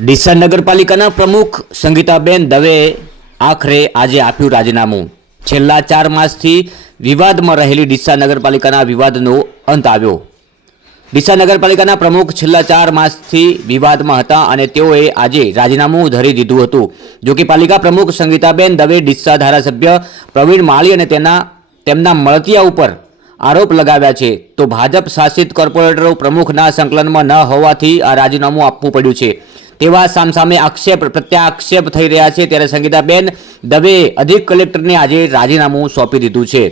ડીસા નગરપાલિકાના પ્રમુખ સંગીતાબેન દવે આખરે આજે આપ્યું રાજીનામું। છેલ્લા 4 માસથી વિવાદમાં રહેલી ડીસા નગરપાલિકાના વિવાદનો અંત આવ્યો। ડીસા નગરપાલિકાના પ્રમુખ છેલ્લા 4 માસથી વિવાદમાં હતા અને તેઓએ આજે રાજીનામું ધરી દીધું હતું। જો કે પાલિકા પ્રમુખ સંગીતાબેન દવે ડીસા ધારાસભ્ય પ્રવીણ માળી અને તેમના મળતિયા ઉપર આરોપ લગાવ્યા છે તો ભાજપ શાસિત કોર્પોરેટરો પ્રમુખના સંકલનમાં ન હોવાથી આ રાજીનામું આપવું પડ્યું છે તેવા સામસામે પ્રત્યાક્ષેપ થઈ રહ્યા છે। ત્યારે સંગીતાબેન દવે અધિક કલેક્ટરને આજે રાજીનામું સોંપી દીધું છે।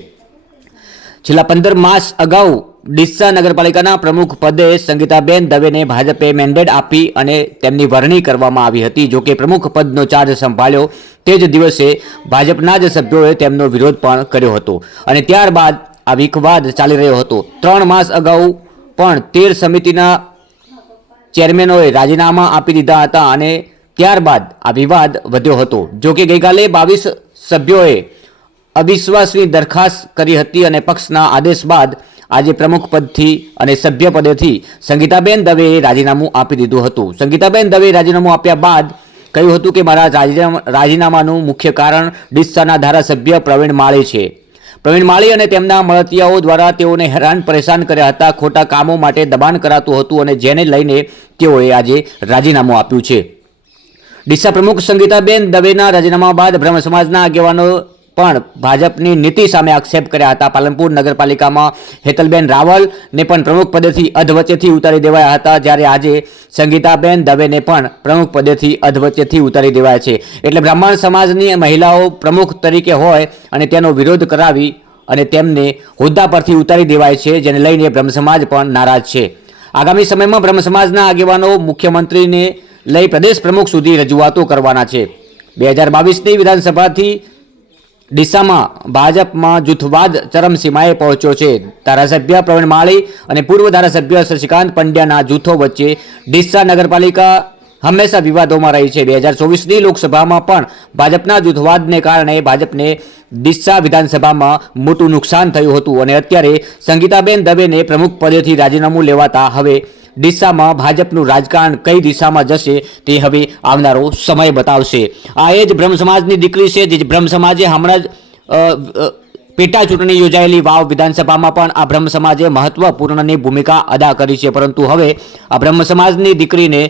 છેલ્લા 15 માસ અગાઉ ડીસા નગરપાલિકાના પ્રમુખ પદે સંગીતાબેન દવેને ભાજપે મેન્ડેટ આપી અને તેમની વરણી કરવામાં આવી હતી। જો કે પ્રમુખ પદનો ચાર્જ સંભાળ્યો તે જ દિવસે ભાજપના જ સભ્યોએ તેમનો વિરોધ પણ કર્યો હતો અને ત્યારબાદ આ વિવાદ ચાલી રહ્યો હતો। 3 માસ અગાઉ પણ 13 સમિતિના ચેરમેનોએ રાજીનામા આપી દીધા હતા અને ત્યારબાદ આ વિવાદ વધ્યો હતો। જો કે ગઈકાલે 22 સભ્યોએ અવિશ્વાસની દરખાસ્ત કરી હતી અને પક્ષના આદેશ બાદ આજે પ્રમુખ પદથી અને સભ્ય પદેથી સંગીતાબેન દવેએ રાજીનામું આપી દીધું હતું। સંગીતાબેન દવેએ રાજીનામું આપ્યા બાદ કહ્યું હતું કે મારા રાજીનામાનું મુખ્ય કારણ ડીસાના ધારાસભ્ય પ્રવીણ માળી છે। પ્રવીણ માળી અને તેમના મળતિયાઓ દ્વારા તેઓને હેરાન પરેશાન કર્યા હતા, ખોટા કામો માટે દબાણ કરાતું હતું અને જેને લઈને તેઓએ આજે રાજીનામું આપ્યું છે। ડીસા પ્રમુખ સંગીતાબેન દવેના રાજીનામા બાદ બ્રહ્મ સમાજના આગેવાનો પણ ભાજપની નીતિ સામે આક્ષેપ કર્યા હતા। પાલનપુર નગરપાલિકામાં હેતલબેન રાવલને પણ પ્રમુખ પદેથી અધવચ્ચેથી ઉતારી દેવાયા હતા, જ્યારે આજે સંગીતાબેન દવેને પણ પ્રમુખ પદેથી અધવચ્ચેથી ઉતારી દેવાયા છે। એટલે બ્રાહ્મણ સમાજની મહિલાઓ પ્રમુખ તરીકે હોય અને તેનો વિરોધ કરાવી અને તેમને હોદ્દા પરથી ઉતારી દેવાય છે, જેને લઈને બ્રહ્મ સમાજ પણ નારાજ છે। આગામી સમયમાં બ્રહ્મ સમાજના આગેવાનો મુખ્યમંત્રીને લઈ પ્રદેશ પ્રમુખ સુધી રજૂઆતો કરવાના છે। 2022ની વિધાનસભાથી ડીસામાં ભાજપમાં જૂથવાદ ચરમસીમાએ પહોંચ્યો છે। ધારાસભ્ય પ્રવીણ માળી અને પૂર્વ ધારાસભ્ય શશિકાંત પંડ્યાના જૂથો વચ્ચે ડીસા નગરપાલિકા હંમેશા વિવાદોમાં રહી છે। 2024ની લોકસભામાં પણ ભાજપના જૂથવાદને કારણે ભાજપને ડીસા વિધાનસભામાં મોટું નુકસાન થયું હતું અને અત્યારે સંગીતાબેન દવેને પ્રમુખ પદેથી રાજીનામું લેવાતા હવે ડીસામાં ભાજપનું રાજકારણ કઈ દિશામાં જશે તે હવે આવનારો સમય બતાવશે। આ એ જ બ્રહ્મ સમાજની દીકરી છે, જે બ્રહ્મ સમાજે હમણાં જ પેટા ચૂંટણી યોજાયેલી વાવ વિધાનસભામાં પણ આ બ્રહ્મ સમાજે મહત્વપૂર્ણની ભૂમિકા અદા કરી છે, પરંતુ હવે આ બ્રહ્મ સમાજની દીકરીને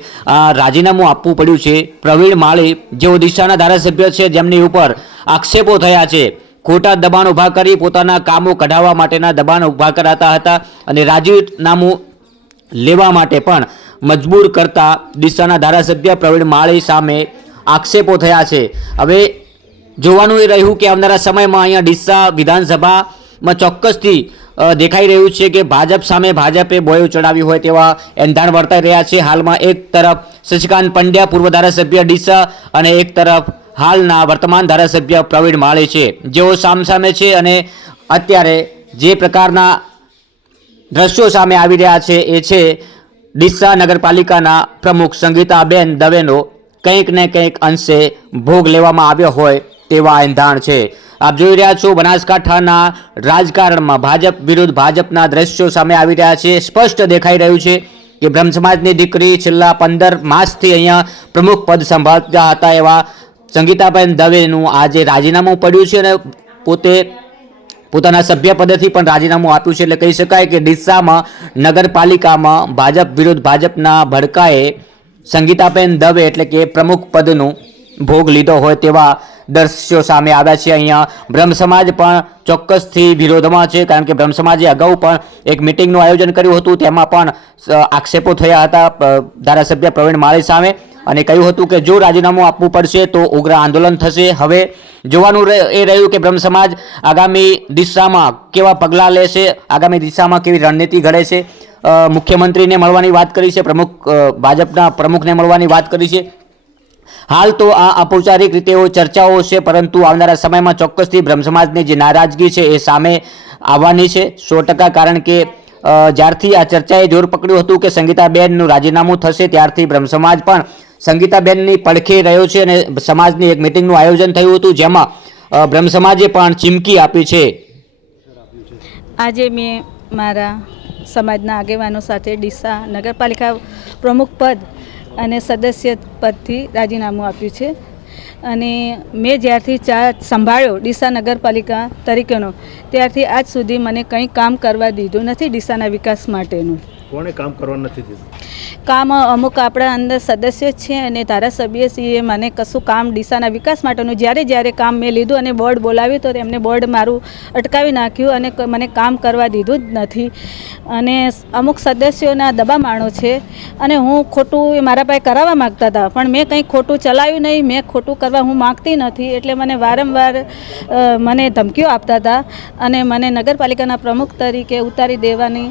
રાજીનામું આપવું પડ્યું છે। પ્રવીણ માળી જેઓ ડીસાના ધારાસભ્ય છે, જેમની ઉપર આક્ષેપો થયા છે, ખોટા દબાણ ઊભા કરી પોતાના કામો કઢાવવા માટેના દબાણ ઊભા કરાતા હતા અને રાજીનામું લેવા માટે પણ મજબૂર કરતા ડીસાના ધારાસભ્ય પ્રવીણ માળી સામે આક્ષેપો થયા છે। હવે જોવાનું એ રહ્યું કે આવનારા સમયમાં અહીંયા ડીસા વિધાનસભામાં ચોક્કસથી દેખાઈ રહ્યું છે કે ભાજપ સામે ભાજપે બોયો ચડાવી હોય તેવા એંધાણ વર્તાઈ રહ્યા છે। હાલમાં એક તરફ શશિકાંત પંડ્યા પૂર્વ ધારાસભ્ય ડીસા અને એક તરફ હાલના વર્તમાન ધારાસભ્ય પ્રવીણ માળી છે, જેઓ સામસામે છે અને અત્યારે જે પ્રકારના દ્રશ્યો સામે આવી રહ્યા છે એ છે ડીસા નગરપાલિકાના પ્રમુખ સંગીતાબેન દવેનો કંઈક ને કંઈક અંશે ભોગ લેવામાં આવ્યો હોય તેવા એંધાણ છે। આપ જોઈ રહ્યા છો બનાસકાંઠાના રાજકારણમાં ભાજપ વિરુદ્ધ ભાજપના દ્રશ્યો સામે આવી રહ્યા છે। સ્પષ્ટ દેખાઈ રહ્યું છે કે બ્રહ્મ સમાજની દીકરી છેલ્લા 15 માસથી અહીંયા પ્રમુખ પદ સંભાળતા હતા એવા સંગીતાબેન દવેનું આજે રાજીનામું પડ્યું છે અને પોતાના સભ્ય પદેથી પણ રાજીનામું આપ્યું છે। એટલે કહી શકાય કે ડીસામાં નગરપાલિકામાં ભાજપ વિરુદ્ધ ભાજપના ભડકાએ સંગીતાબેન દવે એટલે કે પ્રમુખ પદનું ભોગ લીધો હોય તેવા દ્રશ્યો સામે આવ્યા છે। અહીંયા બ્રહ્મ સમાજ પણ ચોક્કસથી વિરોધમાં છે, કારણ કે બ્રહ્મ સમાજે અગાઉ પણ એક મિટિંગનું આયોજન કર્યું હતું, તેમાં પણ આક્ષેપો થયા હતા ધારાસભ્ય પ્રવીણ માળી સામે અને કહ્યું હતું કે જો રાજીનામું આપવું પડશે તો ઉગ્ર આંદોલન થશે। હવે જોવાનું એ રહ્યું કે બ્રહ્મ સમાજ આગામી દિશામાં કેવા પગલાં લેશે, આગામી દિશામાં કેવી રણનીતિ ઘડે છે। મુખ્યમંત્રીને મળવાની વાત કરી છે, ભાજપના પ્રમુખને મળવાની વાત કરી છે। હાલ તો આ ઔપચારિક રીતે ચર્ચાઓ છે, પરંતુ આવનારા સમયમાં ચોક્કસથી બ્રહ્મ સમાજની જે નારાજગી છે એ સામે આવવાની છે 100%, કારણ કે જ્યારથી આ ચર્ચાએ જોર પકડ્યું હતું કે સંગીતાબેનનું રાજીનામું થશે ત્યારથી બ્રહ્મ સમાજ પણ સંગીતાબેનની પડખે રહ્યો છે અને સમાજની એક મિટિંગનું આયોજન થયું હતું, જેમાં બ્રહ્મ સમાજે પણ ચીમકી આપી છે। આજે મેં મારા સમાજના આગેવાનો સાથે ડીસા નગરપાલિકા પ્રમુખ પદ અને સદસ્ય પદથી રાજીનામું આપ્યું છે. અને મેં જ્યારથી સંભાળ્યો ડીસા નગરપાલિકા તરીકેનો ત્યારથી આજ સુધી મને કંઈ કામ કરવા દીધું નથી ડીસાના વિકાસ માટેનું. કોણે કામ કરવા નથી દીધું? કામ અમુક આપણા અંદર સદસ્ય છે અને ધારાસભ્યશ્રીએ મને કશું કામ ડીસાના વિકાસ માટેનું જ્યારે કામ મેં લીધું અને બોર્ડ બોલાવ્યું તો એમને બોર્ડ મારું અટકાવી નાખ્યું અને મને કામ કરવા દીધું જ નથી. અને અમુક સદસ્યોના દબામાણો છે અને હું ખોટું એ મારા પાસે કરાવવા માગતા હતા પણ મેં કંઈ ખોટું ચલાવ્યું નહીં, મેં ખોટું કરવા હું માગતી નથી એટલે મને વારંવાર મને ધમકીઓ આપતા હતા અને મને નગરપાલિકાના પ્રમુખ તરીકે ઉતારી દેવાની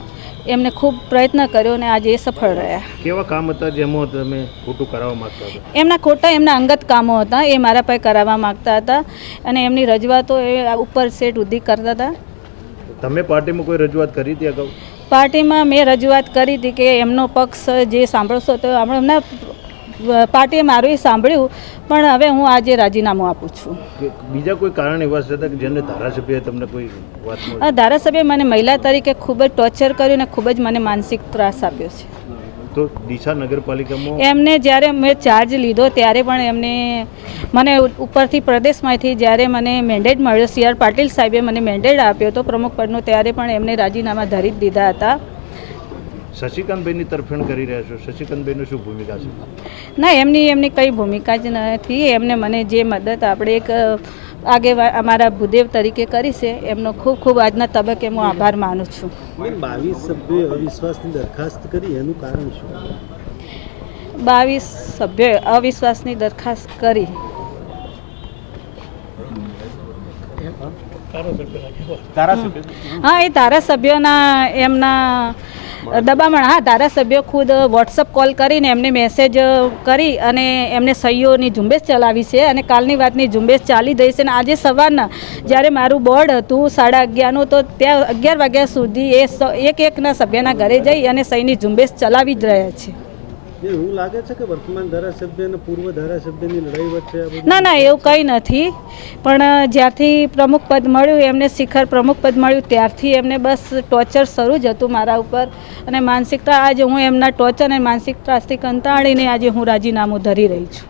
એમને ખૂબ પ્રયત્ન કર્યો અને આજે એ સફળ રહ્યા. કેવા કામ હતા જેમાં તમે ખોટું કરાવવા માંગતા હતા? એમના અંગત કામો હતા, એ મારા પાસે કરાવવા માગતા હતા અને એમની રજૂઆતો એ ઉપર સેટ સુધી કરતા હતા. તમે પાર્ટીમાં કોઈ રજૂઆત કરી હતી અગાઉ? પાર્ટીમાં મેં રજૂઆત કરી હતી કે એમનો પક્ષ જે સાંભળશો તો હમણાં પાર્ટીએ મારું સાંભળ્યું પણ હવે હું આજે રાજીનામું આપું છું. બીજા કોઈ કારણ એવા હતા કે જેને ધારાસભ્યએ તમને કોઈ વાત? ધારાસભ્ય મને મહિલા તરીકે ખૂબ જ ટોર્ચર કર્યું અને ખૂબ જ મને માનસિક ત્રાસ આપ્યો છે. તો ડીસા નગરપાલિકામાં એમને જ્યારે મેં ચાર્જ લીધો ત્યારે પણ એમને મને ઉપરથી પ્રદેશમાંથી જ્યારે મને મેન્ડેટ મળ્યો, CR પાટીલ સાહેબે મને મેન્ડેટ આપ્યો હતો પ્રમુખ પદનો, ત્યારે પણ એમને રાજીનામા ધરી જ દીધા હતા. શશિકાંતભાઈની તરફેણ કરી રહ્યા છો, શશિકાંતભાઈની શું ભૂમિકા છે? ના, એમની કંઈ ભૂમિકા જ નથી. એમને મને જે મદદ આપણે એક અમારા ભૂદેવ તરીકે કરી છે એમનો ખૂબ ખૂબ આજના તબક્કે હું આભાર માનું છું. 22 સભ્યોએ અવિશ્વાસની દરખાસ્ત કરી, એનું કારણ શું? 22 સભ્યોએ અવિશ્વાસની દરખાસ્ત કરી. હા, એ ધારાસભ્યોના એમના દબામણ. હા, ધારાસભ્યો ખુદ વોટ્સઅપ કોલ કરીને એમને મેસેજ કરી અને એમને સહીઓની ઝુંબેશ ચલાવી છે અને કાલની વાતની ઝુંબેશ ચાલી રહી છે. અને આજે સવારના જ્યારે મારું બોર્ડ હતું 11:30નું તો ત્યાં 11 વાગ્યા સુધી એ એકના સભ્યના ઘરે જઈ અને સહીની ઝુંબેશ ચલાવી જ રહ્યા છે. એવું લાગે છે કે વર્તમાન ધારાસભ્ય અને પૂર્વ ધારાસભ્યની લડાઈ વચ્ચે? ના, એવું કંઈ નથી. પણ જ્યારથી પ્રમુખ પદ મળ્યું, એમને શિખર પ્રમુખ પદ મળ્યું ત્યારથી એમને બસ ટોર્ચર શરૂ જ હતું મારા ઉપર અને માનસિકતા. આજે હું એમના ટોર્ચર અને માનસિક ત્રાસથી કંટાળીને આજે હું રાજીનામું ધરી રહી છું.